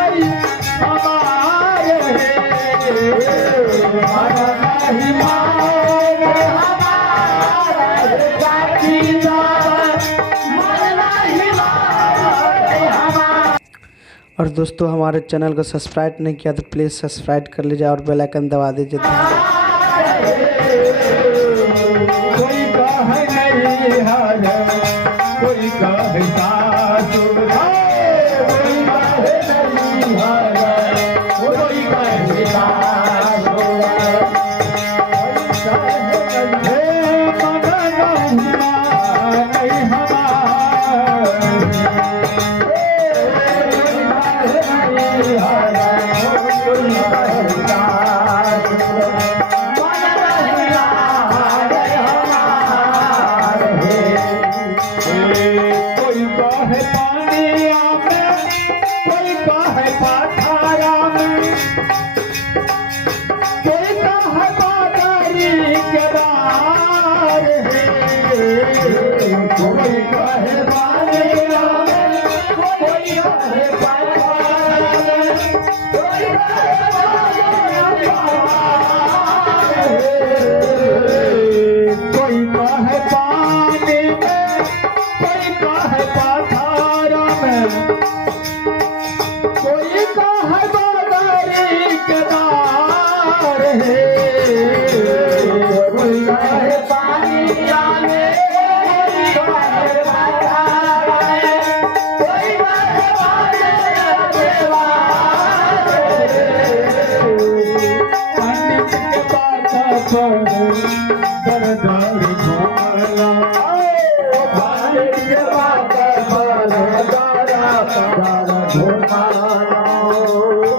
नहीं हमारे मन नहीं मारे हमारे जाति मन नहीं मारे हमारे। और दोस्तों हमारे चैनल को सब्सक्राइब नहीं किया तो प्लीज़ सब्सक्राइब कर लीजिए और बेल आइकन दबा दीजिए। कोई कहे नहीं हार कोई कहे सासु कोई कहे नहीं हार कोई कहे सासु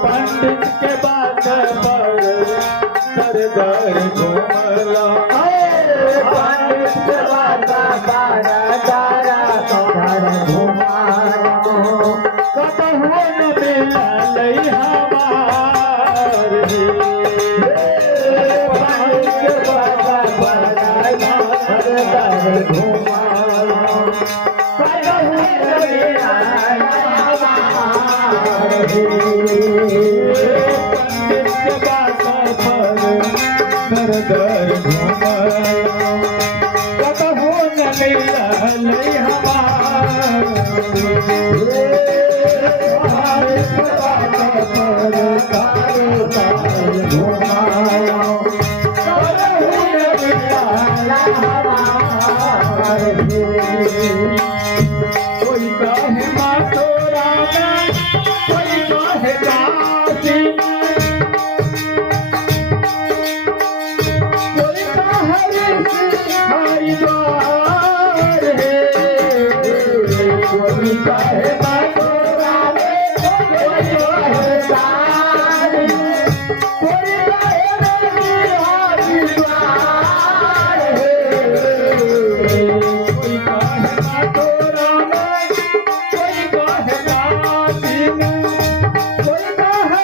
पंडित के बात पर दर दर घूमला पंडित के बात पर दर दर घूमला कतहु न मिललै हमार पंडित के बात पर दर दर घूमला कतहु न मिललै दर घूमला कतहु न मिललै कोई कहे माथुरा में कोई कहे काशी कोई कहे हरिद्वार कोई कहे माथुरा में कोई कहे काशी कोई कहे हरिद्वार कोई कहे माथुरा में कोई कहे काशी कोई कहे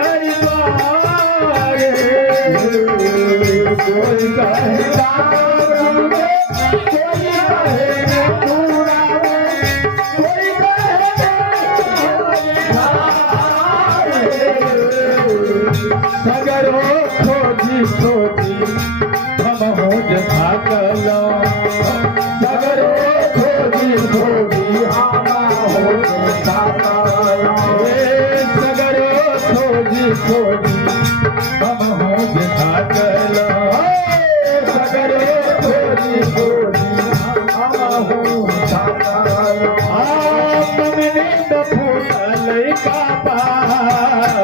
हरिद्वार कोई कहे काशी कोई कहे मथुरा कोई कहे सगरो खोजी खोजी हम हो भागलो सगरो खोजी खोजी हम हो भागलो सगरो खोजी खोजी हम हो भागलो सगरो खोजी खोजी हम हो भागलो हमने तो फूटलै का पार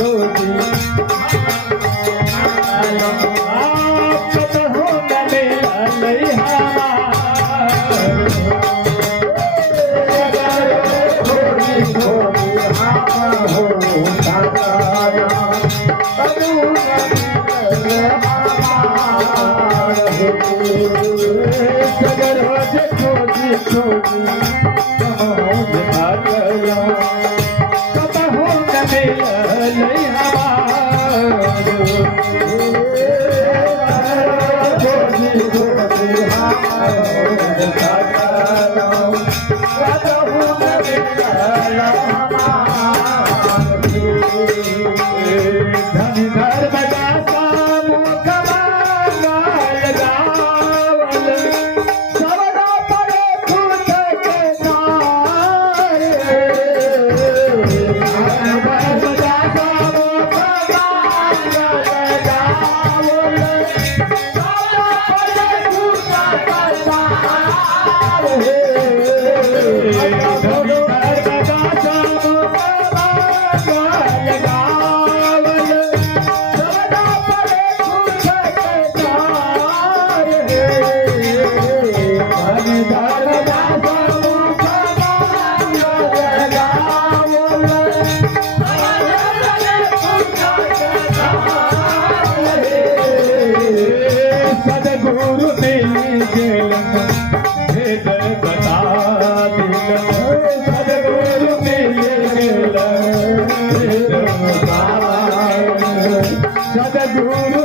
खोजी आप कतहु न मिललै हमार खोजी खोजी हम हो तारा कतहु न मिललै हमार सगर हो जे खोजी खोजी हम हो जे भागलो कतहु न मिललै हमार खोजी खोजी हम हो जे भागलो कतहु न मिललै हमार धनी धर्म दासा मुखमा लगावल सबदा पड़े खुद के नार धर्म दासा मुखमा लगावल सबदा पड़े खुद के नार धनी धर्म दासा मुखमा लगावल सबदा पड़े खुद के नार धनी धर्म दासा मुखमा लगावल सदगुरु मिल गेलन भेद बता दिलन सदगुरु मिल गेलन भेद बता सदगुरु